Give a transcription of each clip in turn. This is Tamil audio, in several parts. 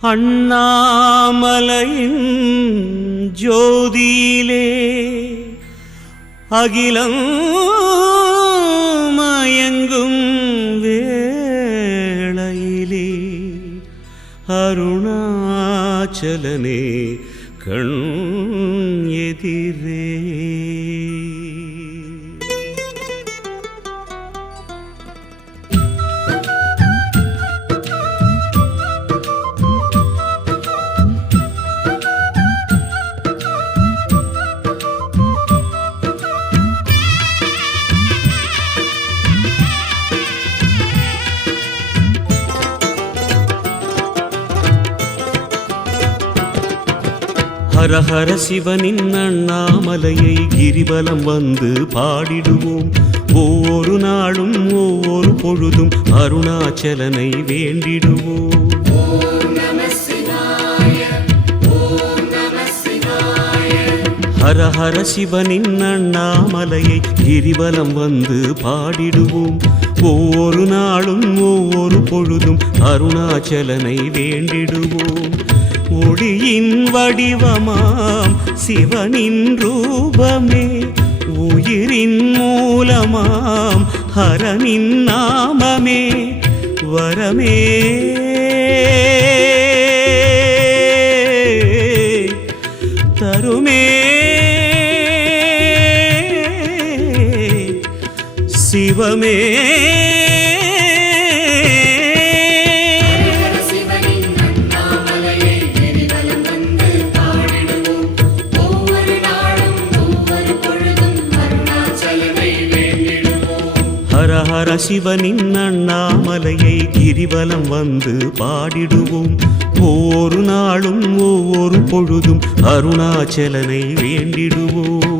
அண்ணாமலையின் ஜோதியிலே அகிலம் மயங்கும் வேளையிலே அருணாச்சலனே கண் எதிரே. ஹர ஹர சிவனின் அண்ணாமலையை கிரிவலம் வந்து பாடிடுவோம். ஒவ்வொரு நாளும் ஒவ்வொரு பொழுதும் அருணாச்சலனை வேண்டிடுவோம். ஹர ஹர சிவனின் அண்ணாமலையை கிரிவலம் வந்து பாடிடுவோம். ஒவ்வொரு நாளும் ஒவ்வொரு பொழுதும் அருணாச்சலனை வேண்டிடுவோம். ஒளியின் வடிவமாம் சிவனின் ரூபமே, உயிரின் மூலமாம் ஹரனின் நாமமே, வரமே தருமே சிவமே. ஹர ஹர சிவனின் அண்ணாமலையை கிரிவலம் வந்து பாடிடுவோம். ஒவ்வொரு நாளும் ஒவ்வொரு பொழுதும் அருணாச்சலனை வேண்டிடுவோம்.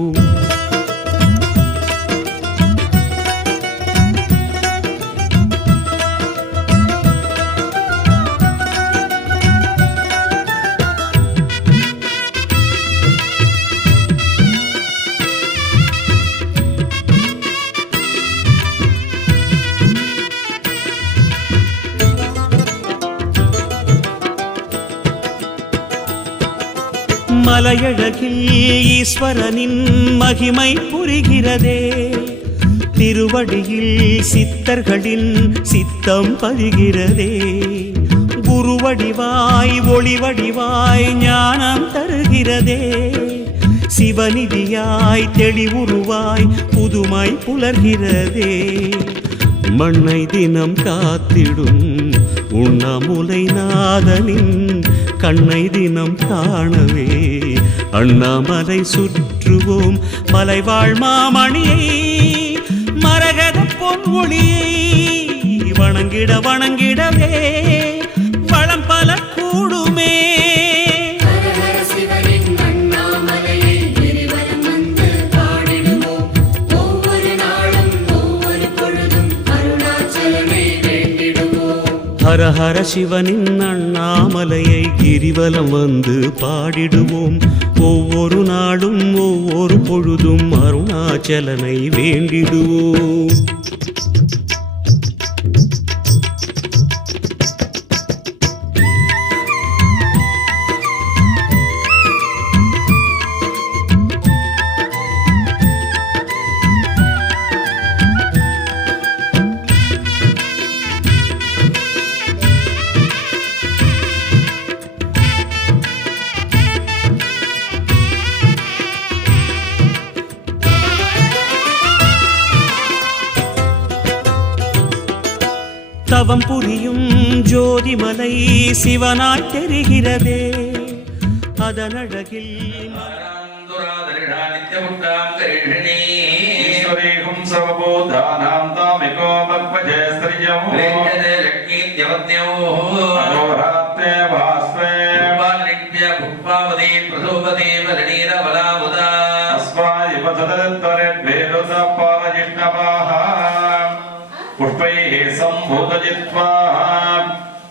மலையழகில் ஈஸ்வரனின் மகிமை புரிகிறதே, திருவடியில் சித்தர்களின் சித்தம் பதிகிறதே. குருவடிவாய் ஒளிவடிவாய் ஞானம் தருகிறதே, சிவநிதியாய் தெளிவுருவாய் புதுமை புலர்கிறதே. மண்ணை தினம் காத்திடும் உண்ணாமுலை நாதனின் கண்ணை தினம் காணவே அண்ணாமலை சுற்றுவோம். மலைவாழ் மாமணியை மரகத பொன்மொழியை வணங்கிட வணங்கிடவே வளம் பல கூடுமே. ஹர ஹர சிவனின் அண்ணாமலையை கிரிவலம் வந்து பாடிடுவோம். ஒவ்வொரு நாளும் ஒவ்வொரு பொழுதும் அருணாச்சலனை வேண்டிடுவோம். தவம் புரியும் ஜோதிமலை சிவனாய் தெரிகிறதே, அதனழகில் पुष्पैः सम्भूतजित्वा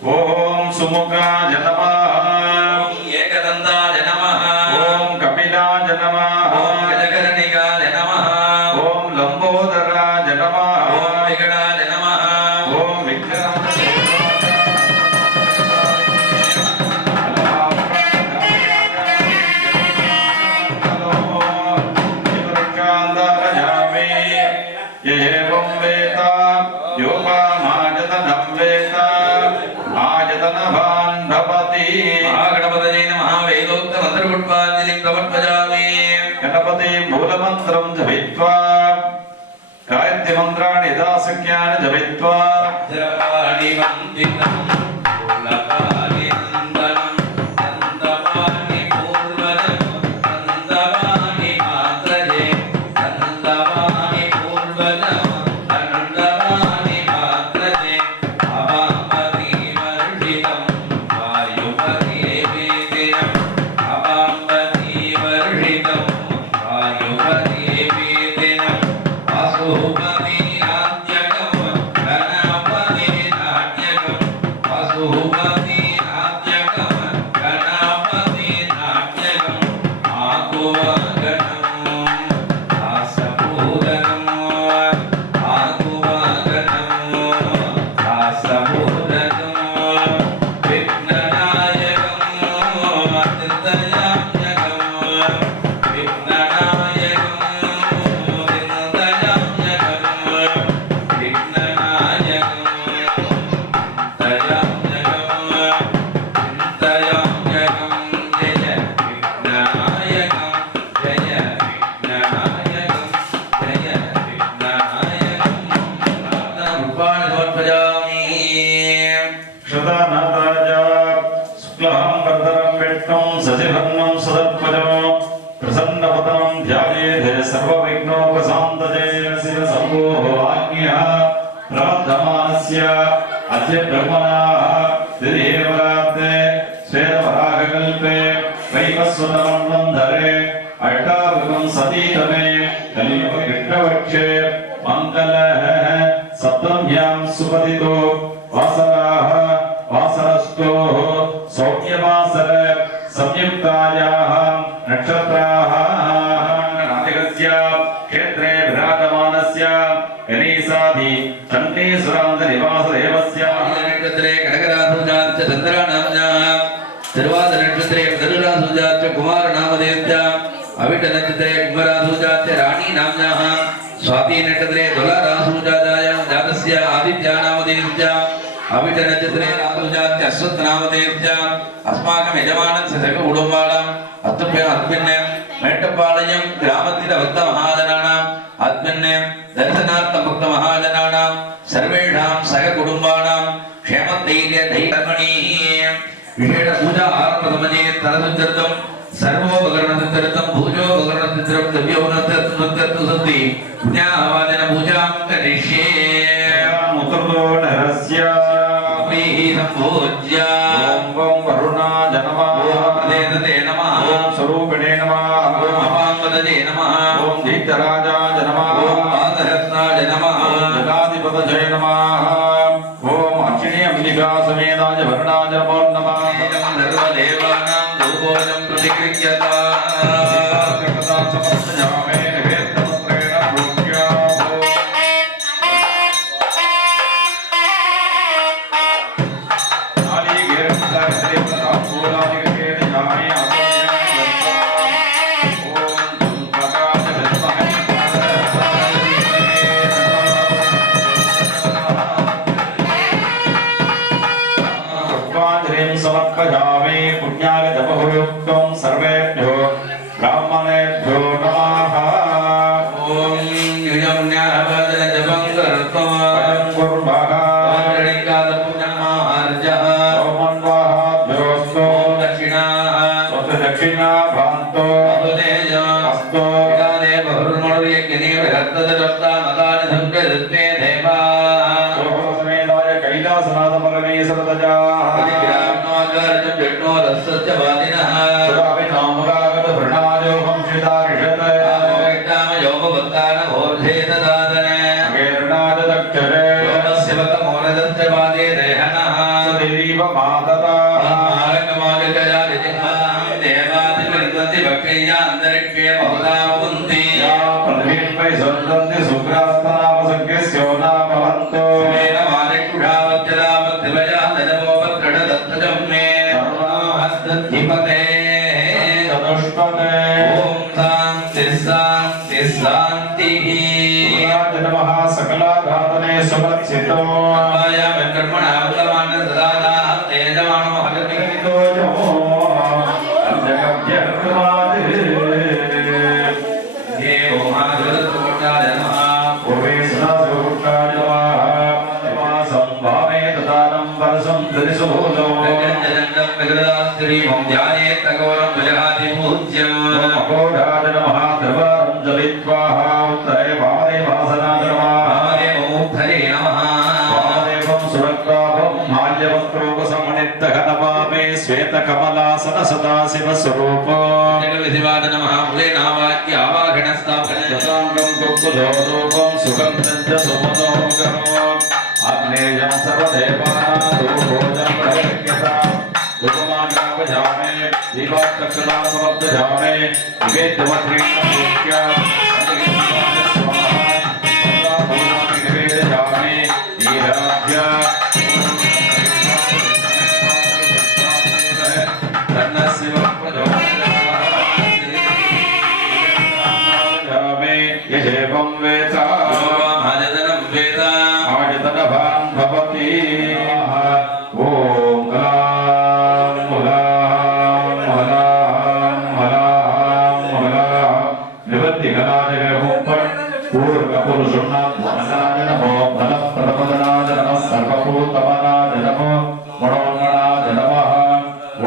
ॐ सुमुखाय नमः, एकदन्ताय नमः, ॐ कपिलाय नमः, ॐ गजकर्णिकाय नमः, ॐ लम्बोदराय नमः, ॐ विकटाय नमः, ॐ विक्रम भवति महागणपतये नमः वेदोक्त मन्त्रपुष्पाञ्जलिं समर्पयामि गणपति मूलमन्त्रं जपित्वा गायत्री मन्त्राणि यथाशक्यानि जपित्वा जपाणि वन्दितं मूलपाणि नन्दनं नन्दपाणि पूर्वजं नन्दपाणि मात्रये नन्दपाणि पूर्वजं नन्दपाणि मात्रये अवामपि वर्षितं वायुपति वेदिनम् अवामपि वर्षितं वायुपति वेदिनम् वसुपति नाट्यकं गणपति नाट्यकं वसुपति नाट्यकं गणपति नाट्यकं आकुवगणं दासपूरकं आकुवगणं दासपूरकं विघ्ननायकं चिन्तयाम्यकं क्षुधानाथाय शुक्लाम्बरधरं विष्णुं शशिवर्णं सदर्पजं प्रसन्नवदनं ध्यायेत् सर्वविघ्नोपशान्तये शिवशम्भोः आज्ञया प्रवर्धमानस्य अद्य ब्रह्मणाः दिदेवरात्रे श्वेतवराहकल्पे वैवस्वतमन्वन्तरे अष्टाविंशतितमे कलियुगकृष्णपक्षे मङ्गलः सप्तम्यां सुपतितो वासराः वासरस्तोः सौम्यवासर संयुक्तायाः नक्षत्राः नातिकस्य क्षेत्रे विराजमानस्य गणेशादि चण्डीसुरान्तनिवासदेवस्य नक्षत्रे कनकरासुजाच्च चन्द्रानाम्न्याः तिरुवादिनक्षत्रे धनुरासुजाच्च कुमारनामधेयस्य अविटनक्षत्रे कुम्भरासुजाच्च राणीनाम्न्याः स्वातिनक्षत्रे तुलारासुजातायां जातस्य आदित्यानामधेयस्य अविटनक्षत्रे रासुजाच्च अश्वत्थनामधेयस्य अस्माकं यजमानस्य सखकुटुम्बानाम् अस्मभ्यम् मेट्टपालयं ग्रामस्य भक्तमहाजनानाम् अस्मिन् दर्शनार्थं भक्तमहाजनानां सर्वेषां सहकुटुम्बानां क्षेमधैर्यधैर्यकर्मणि विशेष पूजा आरम्भसमये तदनुसृतं सर्वोपकरणसिद्धं पूजोपकरणसिद्धं द्रव्योपकरणसिद्धं सन्ति पुण्याहवाचन पूजां करिष्ये मुकुर्दो नरस्य सम्पूज्य ओं वरुणाय नमः ओं प्रदेशते नमः ओं स्वरूपिणे नमः ओं अपाङ्गदये नमः ओं दीप्तराजाय नमः ओं पादहस्ताय नमः ओं जगाधिपतये नमः ओं अक्षिणी अंबिका समेताय वरुणाय नमो नमः सर्वदेवानां धूपोऽयं प्रतिगृह्यता समर्पयामि निवेद्यपत्रेण भोज्या समर्पयामि पुण्यागजपहुयुक्तं सर्वेभ्यो ब्राह्मणेभ्यो नमः ॐ युजम्न्याहवदन जपं कर्तुं कुर्मः ऋणिकादपुण्यमार्जः सोमन्वाहाभ्योऽस्तु दक्षिणाः दक्षिणा भान्तो अवदेज अस्तु इदाने बहुर्मणुर्यज्ञने बृहत्तदरप्ता मतानि संप्रदत्ते देवाः समेताय कैलासनाथ परमेश्वरतजाः प्रतिग्रामनाकारजं जट्नो रसस्य वादिनः सुराभिनामगागत भृणायो वंशितारिषत् आमोगिताम योगवत्तान भोर्धेत दादन अगेर्णाय दक्षरे योगस्य वतमोरदस्य वादे देहनः सदैव मातता मारकमागतजालिजिह्वां देवादिवृन्दन्ति भक्त्या अन्तरिक्षे बहुधा भवन्ति या पृथिवीन्वै सन्दन्ति शुक्रास्तनामसङ्ख्यस्यो नाम भवन्तो मेन मानिक्षुषावत्यदावद्धिवया दजमोपत्रडदत्तजं मे सर्वहस्तधिपते चतुष्पदे ॐ शान्ति शान्ति शान्तिः नमः सकलाघातने सुलक्षितो कर्मणा वर्तमान सदा तेजमानो हरति नगरदास्त्रीमं ध्यायेत् तगोरं भुजहाति पूज्यम् अघोराज नमः द्रवारं जलित्वाहा उत्तरे वामदेव आसनाय नमः वामदेव मूर्धरे नमः वामदेवं सुरक्ताभं माल्यवस्त्रोपसमनित्तः नमामि श्वेतकमलासन सदाशिवस्वरूप जगविधिवाद नमः भुजेनावाक्य आवाहनस्थापन दशाङ्गं कुक्कुलोरूपं सुगन्धं च सुमनोहरो आग्नेयं सर्वदेवानां भोजं प्रयज्ञता उपमाग्रापजामे दीपात्तक्षता समर्पजामे निवेद्यमग्रीणपूज्या निवेदयामि नीराध्य यदेवं वेता महाजनम वेद आयतनभान् भवति ॐ गलां मुलां मलां मलां मलां निवृत्तिगलाय पूर्वपुरुषुणाय नमो बलप्रदमनाय नमः सर्वभूतमनाय नमो मनोन्मनाय नमः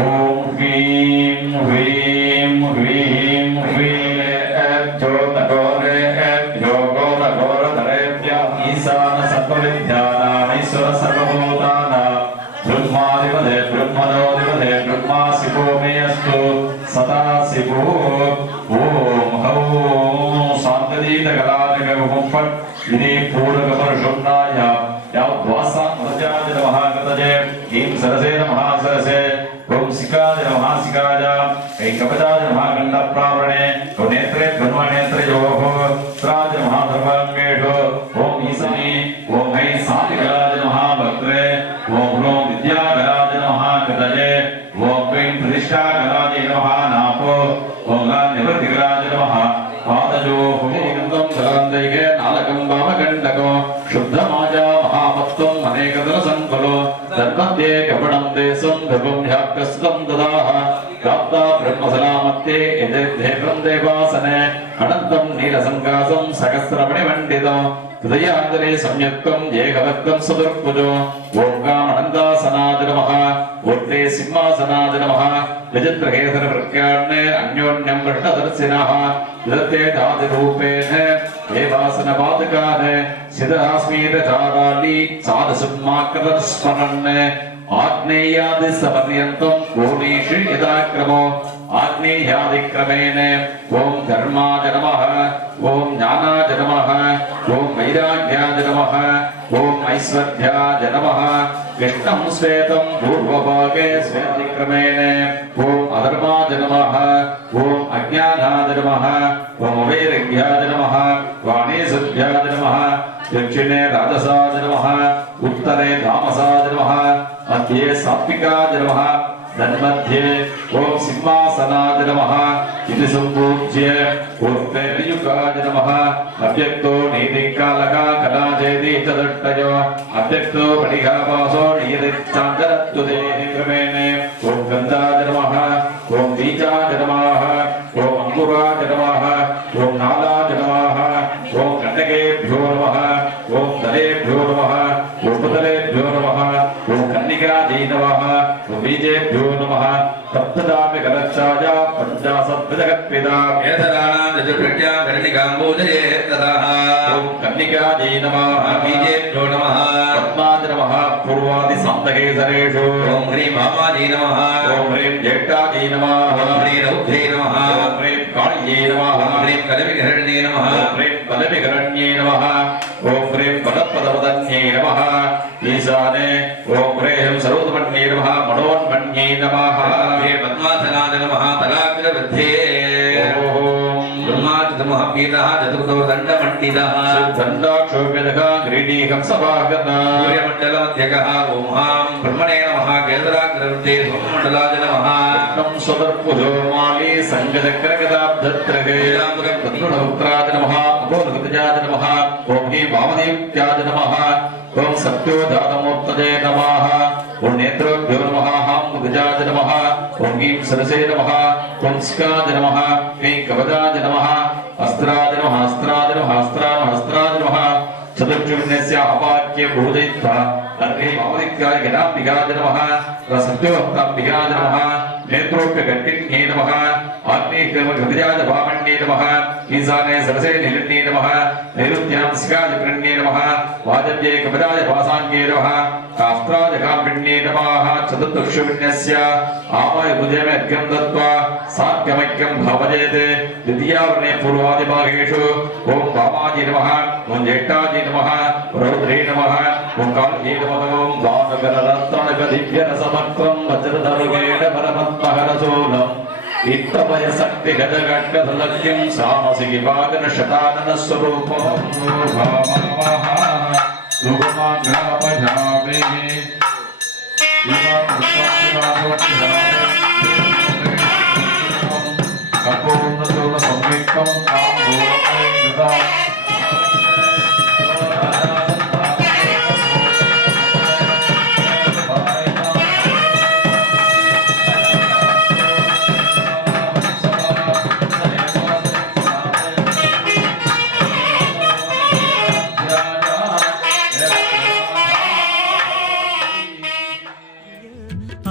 ॐ ह्रीं ह्रीं ह्रीं ह्रीं ज्योतगोरे ईशान सर्वविद्यानामीश्वर सर्वभूतानां ब्रह्माधिपते ब्रह्मणोऽधिपते ब्रह्माशिवो मे अस्तु सदाशिवो ॐ हौं शान्तदीतकलादिकं फट् इति पूर्वकपुरुषुण्णाय यावद्वासां मृत्याय नमः कृतये ईं सरसे नमः सरसे ॐ सिकाय नमः सिकाय ऐकपदाय नमः गण्डप्रावरणे ॐ नेत्रे ब्रह्मनेत्रयोः त्राय नमः धर्माङ्गेषु ॐ ईशनि ॐ ऐ सात्विकाय नमः भक्त्रे ॐ ह्रों विद्याकराय नमः कृतये ॐ क्लीं प्रतिष्ठाकराय नमः नापो ॐ निवृत्तिकराय नमः पादयोः गन्धं सलान्दैके नालकं वामकण्डको शुद्धमाजा महामत्त्वम् अनेकतरसङ्कुलो तन्मध्ये कपणं देशं ध्रुवं ह्याप्यस्तं ददाः प्राप्ता ब्रह्मसलामत्ये यदेभ्येभं देवासने अनन्तं नीलसङ्कासं सहस्रमणिमण्डितं हृदयान्तरे संयुक्तं एकभक्तं सदुर्भुजो ओङ्कामनन्दासनाय नमः ऊर्ध्वे सिंहासनाय नमः विचित्रकेसरवृक्याण्ये अन्योन्यं कृष्णदर्शिनः विदत्ते दादिरूपेण देवासनपादकान् सिदहास्मीतचाराली साधुसुम्माकृतस्मरन् आग्नेयादिसपर्यन्तं कोणीषु यदाक्रमो आग्नेयादिक्रमेण ॐ धर्माय नमः ॐ ज्ञानाय नमः ॐ वैराग्याय नमः ॐ ऐश्वर्याय नमः कृष्णं श्वेतं पूर्वभागे श्वेतिक्रमेण ॐ अधर्माय नमः ॐ अज्ञानाय नमः ॐ अवैराग्याय नमः वाणीशुद्ध्याय नमः दक्षिणे राजसाय नमः उत्तरे तामसाय नमः मध्ये सात्विकाय नमः तन्मध्ये ॐ सिंहासनाय नमः इति सम्पूज्य ऊर्ध्वे युगाय नमः अव्यक्तो नीतिकालका कलाचेति च दृष्टयो अव्यक्तो पटिकावासो नीतिश्चाञ्चरत्वदेः क्रमेण ॐ गन्धाय नमः ॐ बीजाय नमः ॐ अङ्कुराय नमः ॐ नालाय नमः ॐ कण्टकेभ्यो नमः ॐ दलेभ्यो नमः ॐ पुतलेभ्यो नमः ॐ कन्निकायै नमः ॐ बीजेभ्यो नमः सप्तदामि कलक्षाय पञ्चाशद्विजगत्पिता केसराणां चतुर्भ्यां कर्णिकाम्बोधये ततः ॐ कन्निकायै नमः बीजेभ्यो नमः पद्माय नमः पूर्वादिसान्तकेसरेषु ॐ ह्रीं वामायै नमः ॐ ह्रीं ज्येष्ठायै नमः ॐ ह्रीं रौद्रे नमः ॐ ह्रीं काళ్यै नमः ॐ ह्रीं कलविहरण्ये नमः ॐ ह्रीं बलविहरण्ये नमः ॐ ह्रीं बलपदवदन्ये नमः ईशाने ॐ ह्रीं सर्वोत्पन्ने नमः मनोन्मन्ये नमः ह्रीं पद्मासनाय नमः तलाग्रवृद्धे ब्रह्माच्युतमः पीतः चतुर्थो दण्डमण्डितः दण्डाक्षोभ्यदः ग्रीडीहं सभागतः सूर्यमण्डलमध्यकः ॐ हां ब्रह्मणे नमः केसराग्रवृद्धे सोममण्डलाय नमः कृष्णं स्वदर्पुजो माली सङ्गचक्रगदाब्धत्रगे तत्पुत्राय नमः गोलगतजाय नमः ॐ हि वामदेव्याय नमः ॐ सत्योजातमूर्तये नमः ॐ नेत्रेभ्यो नमः हां गजाय नमः ॐ हीं सरसे नमः ॐ स्काय नमः ह्रीं कवचाय नमः अस्त्राय नमः अस्त्राय नमः अस्त्राय नमः अस्त्राय नमः चतुर्जुम्नस्य अवाक्य वाक्ये पूजयित्वा अर्घे मामदिक्याय गणाम्बिकाय नमः सत्योक्ताम्बिकाय नमः नेत्रोप्य गट्टिन्ये नमः आग्नेयक्रमगतिजाय वामन्ये नमः ईशाने सरसे निलिन्ये नमः नैऋत्यां स्काय प्रणये नमः वाजव्ये कपदाय वासान्ये नमः कास्त्राय काम्पिन्ये नमः चतुर्दक्षविन्यस्य आमय भुजमे अर्घ्यं दत्त्वा सात्यमैक्यं भवजेत् द्वितीयावर्णे पूर्वादिभागेषु ॐ वामाजी नमः ॐ ज्येष्ठाजी नमः रौद्रे नमः ॐ काल्ये नमः ॐ दानकररत्नगदिव्यरसमक्त्रं वज्रधरुगेण परमत्महरसोलम् इत्तपय शक्ति गजगड्गदलक्ष्यं सामसिकि वागन शतानन स्वरूपं भामः सुगमाग्रापजामे कपूर्णचूर्ण संयुक्तं ताम्बूलमयं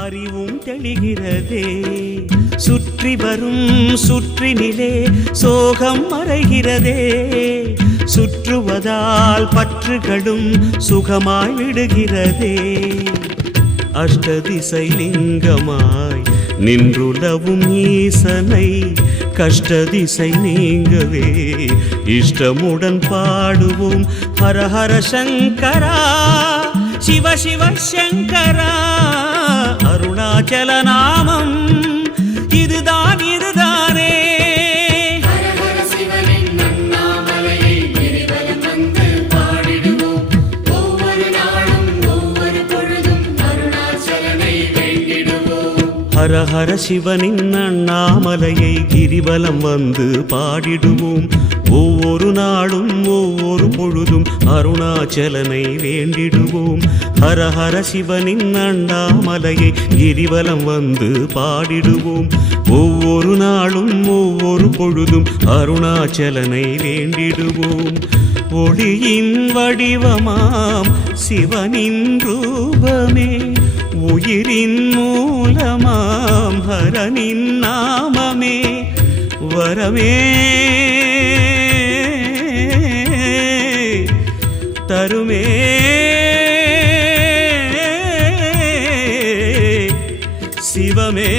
அறிவும் தெளிகிறதே சுற்றி வரும் சுற்றினிலே சோகம் மறைகிறதே சுற்றுவதால் பற்றுகளும் சுகமாய் விடுகிறதே அஷ்டதிசை லிங்கமாய் நின்றுலவும் ஈசனை கஷ்டதிசை நீங்கவே இஷ்டமுடன் பாடுவோம் ஹர ஹர சங்கரா சிவ சிவ சங்கரா அருணாச்சல நாமம் இதுதான் இதுதானே ஹர ஹர சிவனின் அண்ணாமலையை கிரிவலம் வந்து பாடிடுவோம் ஒவ்வொரு நாளும் ஒவ்வொரு பொழுதும் அருணாச்சலனை வேண்டிடுவோம் ஹர ஹர சிவனின் அண்ணாமலையை கிரிவலம் வந்து பாடிடுவோம் ஒவ்வொரு நாளும் ஒவ்வொரு பொழுதும் அருணாச்சலனை வேண்டிடுவோம் ஹர ஹர சிவனின் அண்ணாமலையை கிரிவலம் வந்து பாடிடுவோம் ஒவ்வொரு நாளும் ஒவ்வொரு பொழுதும் அருணாச்சலனை வேண்டிடுவோம் ஒளியின் வடிவமாம் சிவனின் ரூபமே உயிரின் மூலமாம் ஹரனின் நாமமே வரமே தருமே சிவமே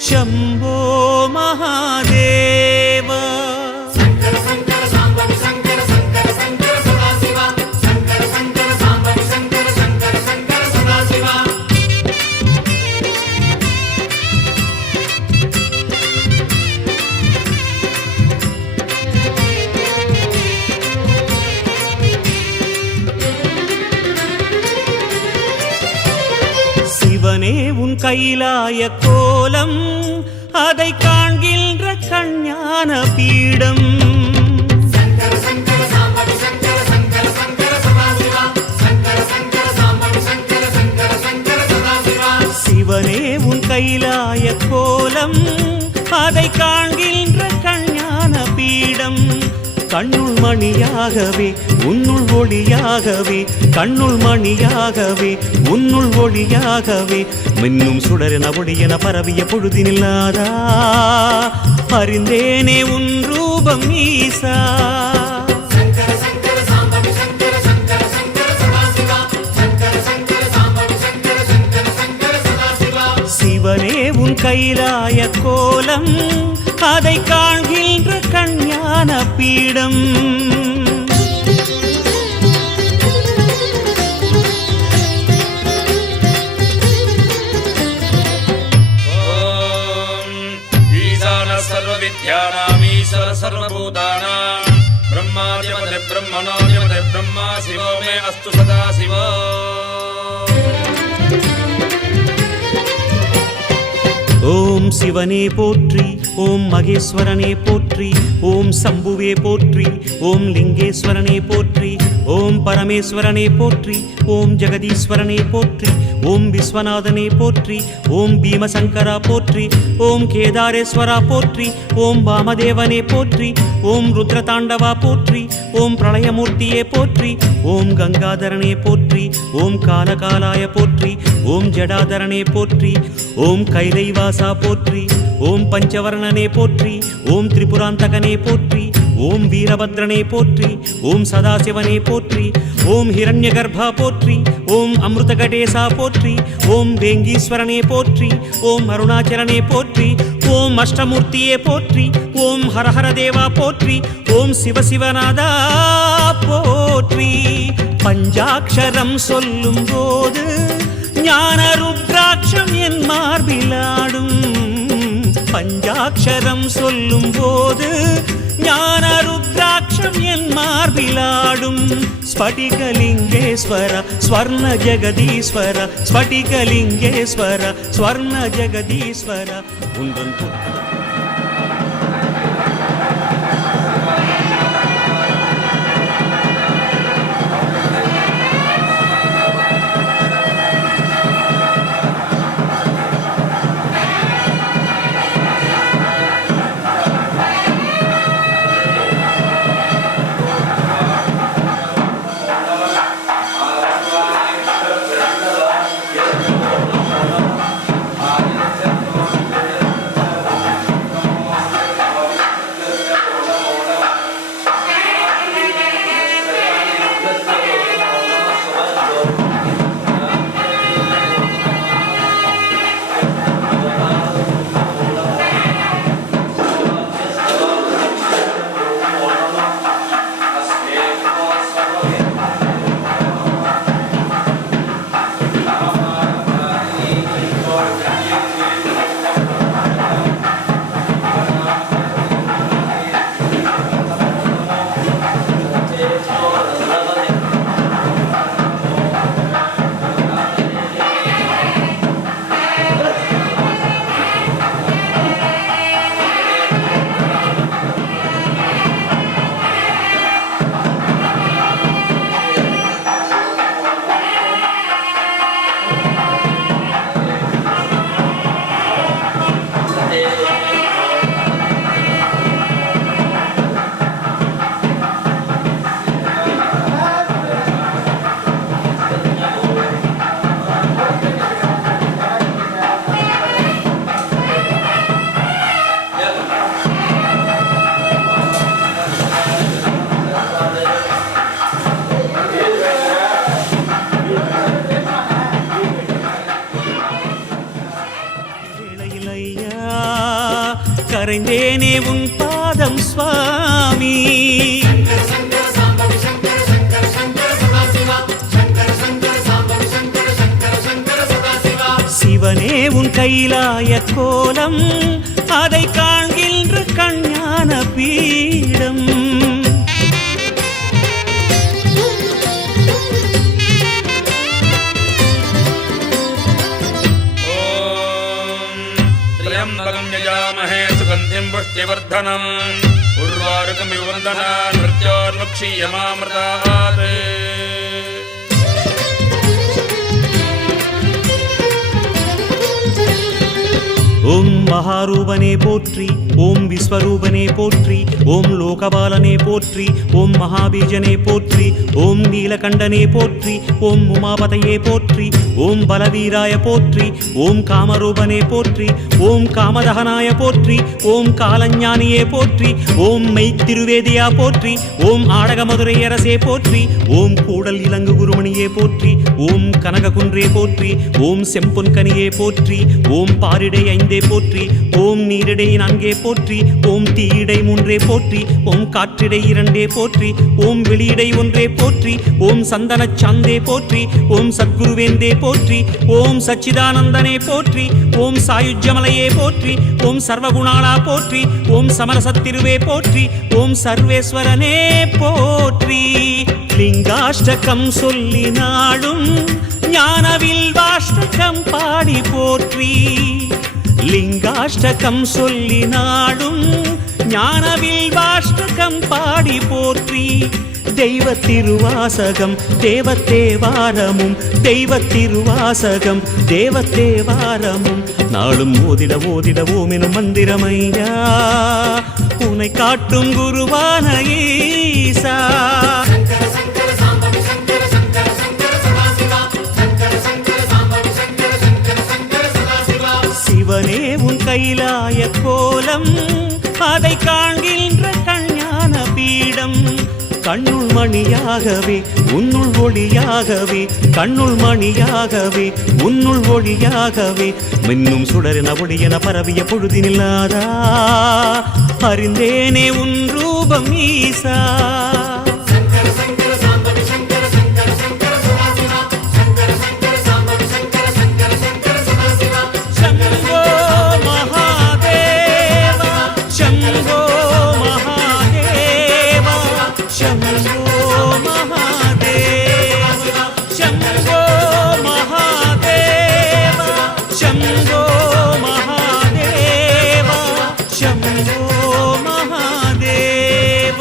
शंभो महादेव शंकर शंकर सांबव शंकर शंकर शंकर सदाशिवा शंकर शंकर सांबव शंकर शंकर शंकर सदाशिवा சிவனே உன் கைலாய கோலம் அதை காண்கின்ற கஞான பீடம் शंकर शंकर सांबव शंकर शंकर शंकर सदाशिवा शंकर शंकर सांबव शंकर शंकर शंकर सदाशिवा சிவனே உன் கைலாய கோலம் அதை காண்கின்ற கஞான பீடம் கண்ணுள் மணியாகவே உன்னுள் ஒளியாகவே கண்ணுள் மணியாகவே உன்னுள் ஒளியாகவே மின்னும் சுடரென ஒளியென பரவிய பொழுதினில்லாதா அறிந்தேனே உன் ரூபம் ஈசா शंकर शंकर सांबव शंकर शंकर शंकर सदाशिवा शंकर शंकर सांबव शंकर शंकर शंकर सदाशिवा சிவனே உன் கைலாய கோலம் அதை காண்கின்ற கஞ்ஞான பீடம். सर्वविद्यानामीश्वर सर्वभूतानां ब्रह्मादिपदे ब्रह्मणोऽधिपदे ब्रह्मा शिवो मे अस्तु सदा शिवो. ஓம் சிவனே போற்றி, ஓம் மகேஸ்வரனே போற்றி, ஓம் சம்புவே போற்றி, ஓம் லிங்கேஸ்வரனே போற்றி, ஓம் பரமேஸ்வரனே போற்றி, ஓம் ஜெகதீஸ்வரனே போற்றி, ஓம் விஸ்வநாதனே போற்றி, ஓம் பீமசங்கரா போற்றி, ஓம் கேதாரேஸ்வரா போற்றி, ஓம் வாமதேவனே போற்றி, ஓம் ருத்ரதாண்டவா போற்றி, ஓம் பிரளயமூர்த்தியே போற்றி, ஓம் கங்காதரனே போற்றி, ஓம் காலகாலாய போற்றி, ஓம் ஜடாதரனே போற்றி, ஓம் கைலைவாசா போற்றி, ஓம் பஞ்சவர்ணனே போற்றி, ஓம் திரிபுராந்தகனே போற்றி, ஓம் வீரபத்ரனே போற்றி, ஓம் சதாசிவனே போற்றி, ஓம் ஹிரண்யகர்பா போற்றி, ஓம் அமிர்தகடேசா போற்றி, ஓம் வேங்கீஸ்வரனே போற்றி, ஓம் அருணாச்சலனே போற்றி, ஓம் அஷ்டமூர்த்தியே போற்றி, ஓம் ஹரஹர தேவா போற்றி, ஓம் சிவசிவநாதா போற்றி. பஞ்சாட்சரம் சொல்லும் போது ஞான ருத்ராட்சம் என் மார்பிலாடும். பஞ்சாட்சரம் சொல்லும் போது ஞான ருத்ராட்சம் என் மார்பிலாடும். ஸ்படிகலிங்கேஸ்வர ஸ்வர்ண ஜெகதீஸ்வர, ஸ்படிகலிங்கேஸ்வர ஸ்வர்ண ஜெகதீஸ்வர உந்தன் கரைந்தேனே உன் பாதம் சுவாமி. சங்கர சங்கர சாம்பவி சங்கர சங்கர சங்கர சதாசிவா, சங்கர சங்கர சாம்பவி சங்கர சங்கர சங்கர சதாசிவா. சிவனே உன் கைலாய கோலம், அதை காண்கின்ற கஞ்ஞான பீடம். सुगन्धिं पुष्टिवर्धनम् उर्वारुकमिव वन्दनान् मृत्योर्मुक्षीयमामृतात्. ஓம் மகாரூபனே போற்றி, ஓம் விஸ்வரூபனே போற்றி, ஓம் லோகபாலனே போற்றி, ஓம் மகாபீஜனே போற்றி, ஓம் நீலகண்டனே போற்றி, ஓம் உமாபதையே போற்றி, ஓம் பலவீராய போற்றி, ஓம் காமரூபனே போற்றி, ஓம் காமதகனாய போற்றி, ஓம் காலஞானியே போற்றி, ஓம் மெய்த்திருவேதியா போற்றி, ஓம் ஆடகமதுரை அரசே போற்றி, ஓம் கூடல் இலங்கு குருமணியே போற்றி, ஓம் கனககுன்றே போற்றி, ஓம் செம்பொன்கனியே போற்றி, ஓம் பாரிடை ஐந்தே போற்றி, ஓம் நீரிடை நான்கே போற்றி ஓம் தீயிடை மூன்றே போற்றி ஓம் காற்றிடை இரண்டே போற்றி ஓம் வெளியிடை ஒன்றே போற்றி ஓம் சந்தன சாந்தே போற்றி ஓம் சத்குருவேந்தே போற்றி ஓம் சச்சிதானந்தனே போற்றி ஓம் சாயுஜ்யமலையே போற்றி ஓம் சர்வகுணாளா போற்றி ஓம் சமரசத்திருவே போற்றி ஓம் சர்வேஸ்வரனே போற்றி லிங்காஷ்டகம் சொல்லி நாடும் ஞானவில் வாஷ்டகம் பாடி போற்றி லிங்காஷ்டகம் சொல்லி நாடும் ஞானவில் வாஷ்டகம் பாடி போற்றி தெய்வ திருவாசகம் தேவத்தேவாரமும் தெய்வ திருவாசகம் தேவத்தேவாரமும் நாளும் ஓதிட ஓதிட ஓமெனும் மந்திரமையா உனை காட்டும் குருவான ஈசா சங்கர சங்கர சாம்பவி சங்கர சங்கர சங்கர சதாசிவா சங்கர சங்கர சாம்பவி சங்கர சங்கர சங்கர சதாசிவா சிவனே உன் கைலாய கோலம் அதை காண்கின்ற கஞ்ஞான பீடம் கண்ணுள் மணியாகவே உன்னுள் ஒளியாகவே கண்ணுள் மணியாகவே உன்னுள் ஒளியாகவே மின்னும் சுடரென ஒளியென பரவிய பொழுதினில்லாதா அறிந்தேனே உன் ரூபம் ஈசா சங்கர சங்கர சாம்பவி சங்கர சங்கர சங்கர சதாசிவா சங்கர சங்கர சாம்பவி சங்கர சங்கர சங்கர சதாசிவா शम्भो महादेव शम्भो महादेव शम्भो महादेव शम्भो महादेव शम्भो महादेव शम्भो महादेव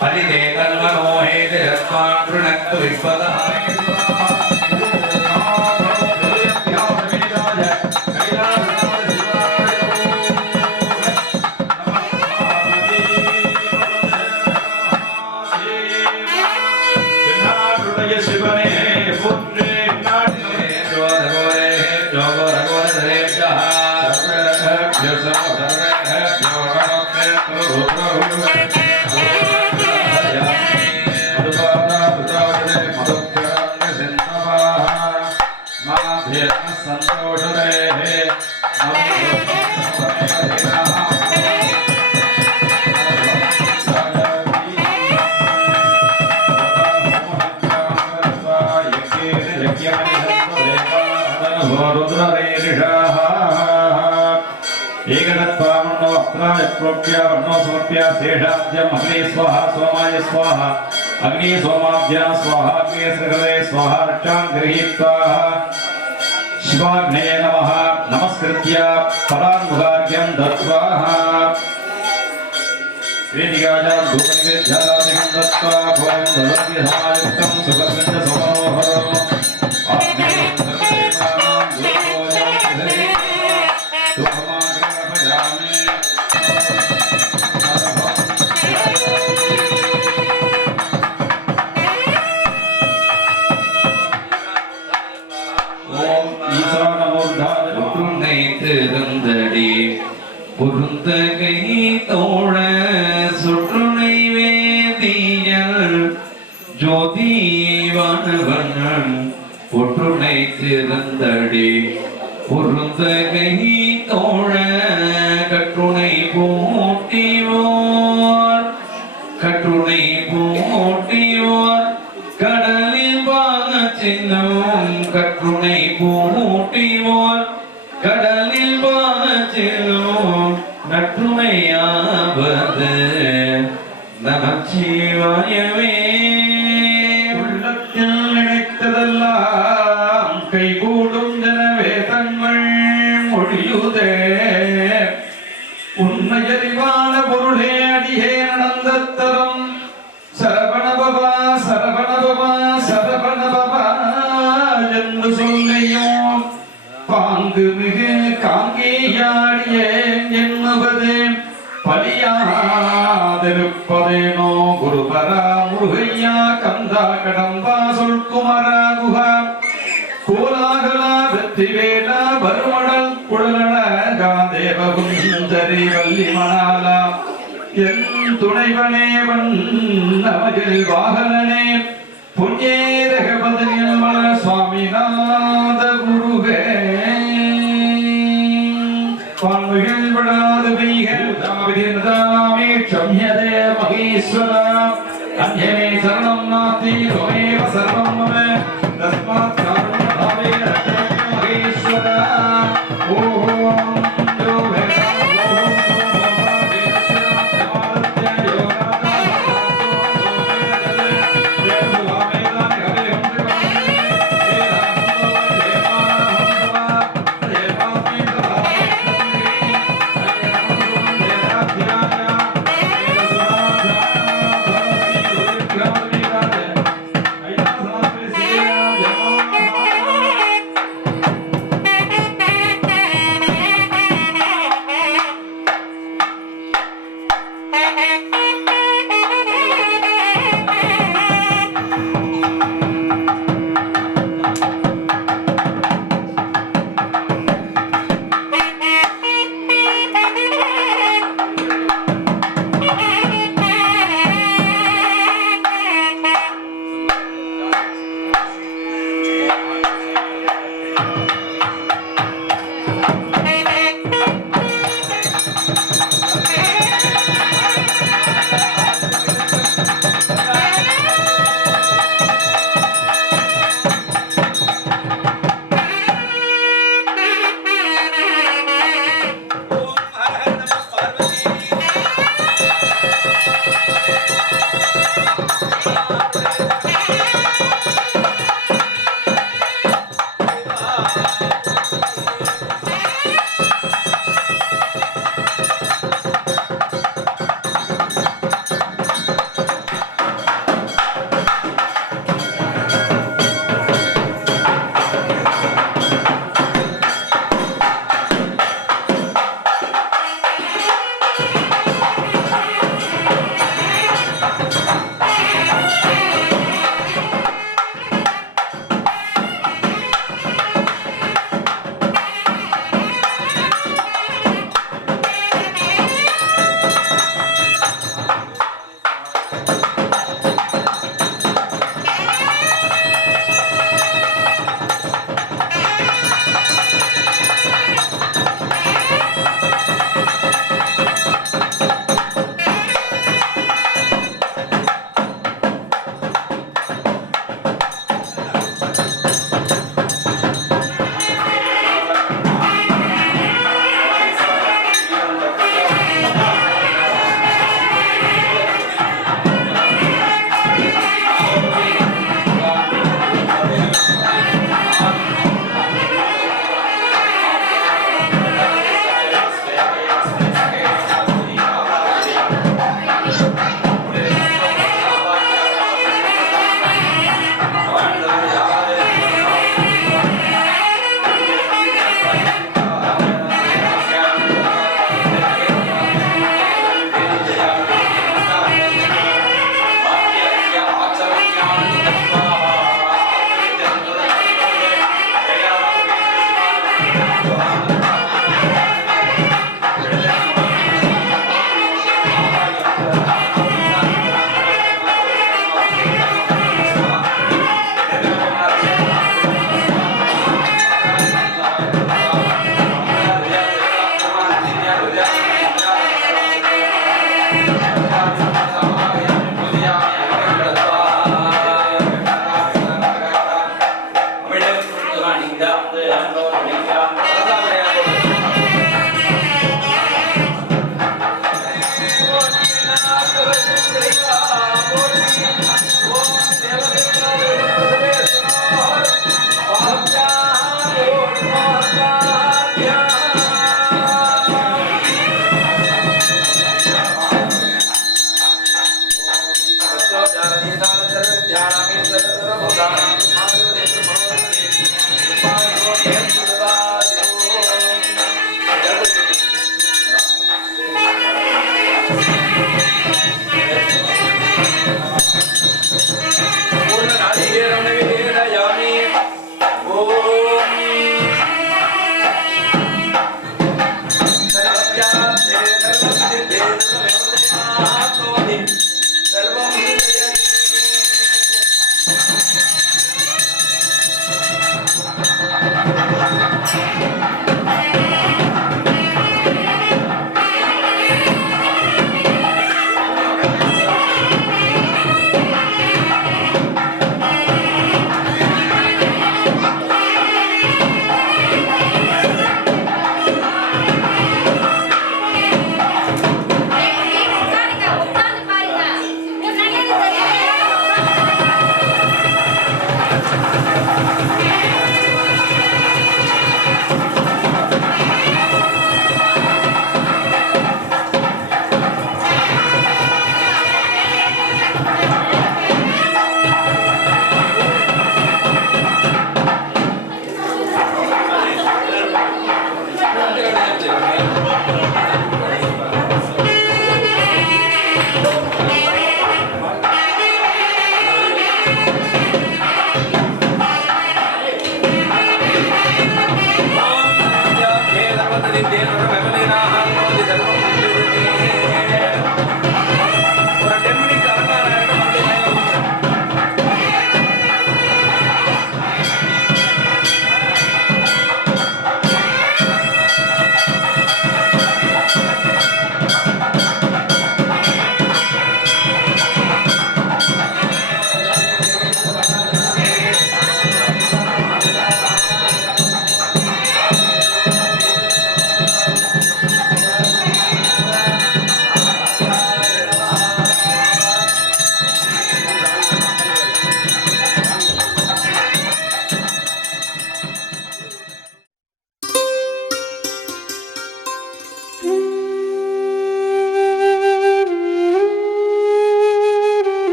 पलिते तन्मनो हेतिरस्मान् पृणक्तु विश्वतः अग्नि सोमाभ्या स्वाहा अग्नि सृगले स्वाहा रक्षां गृहीत्वा शिवाग्नये नमः नमस्कृत्य फलान्मुखार्घ्यं दत्त्वा वेदिकायां धूपनिवेद्यादिकं दत्त्वा भवं ददति समायुक्तं सुखस्य समनोहरम् आग्नेयं सर्वेषां धूपोऽयं धूपमाग्रहपयामि பொருந்தகை தோழ சுற்றுனை வேதியல் ஜோதிவானவன் பொற்றுனை திறந்தடி பொருந்தகை தோழ கற்றுனை போட்டிவோர் கற்றுனை போட்டிவோர் கடலில் வாங்க சின்னம் கற்றுனை போட்டிவோர் கடலில் வாங்க சின்னம் நற்றுமையாவது நமச்சிவாயவே. உள்ளத்தில் நினைத்ததெல்லாம் கைகூடும் எனவே தங்கள் மொழியுதே. உண்மையறிவான பொருளே அடியே நடந்தத்தரும் சரவணபவா சரவணபவா சரவணபவா என்று சொல்லியும் பாங்கு மிகு காங்கேயாடியே எண்ணுவது பலியாதிருப்பதேனோ. குருபரா முருகையா கந்தா கடம்பா சொல்குமரா குஹா கோலாகலா வெற்றிவேலா வருமணல் குழலழகா தேவகுந்தரி வள்ளி மணாலா என் துணைவனே வண்ணமகிழ் வாகனனே புண்ணியேரகபதியில் வள சுவாமிநாத குருவே. வான்மிகள் விடாது பெய்கமே க்ஷம்யதே மகேஸ்வரா அன்யமே சரணம் நாஸ்தி त्वमेव सर्वं मम तस्मात् कारुण्यभावेन रक्षः महेश्वरा. ஓம் யோ வேதா ஓம்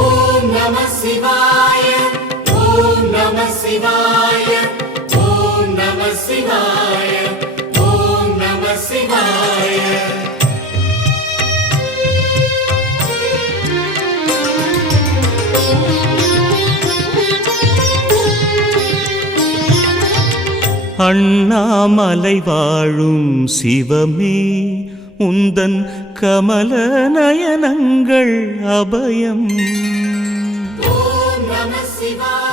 ஓம் நம சிவாய ஓம் நம சிவாய ஓம் நம சிவாய ஓம் நம சிவாய அண்ணாமலை வாழும் சிவமே உந்தன் கமல நயனங்கள் அபயம். ஓம் நம சிவாய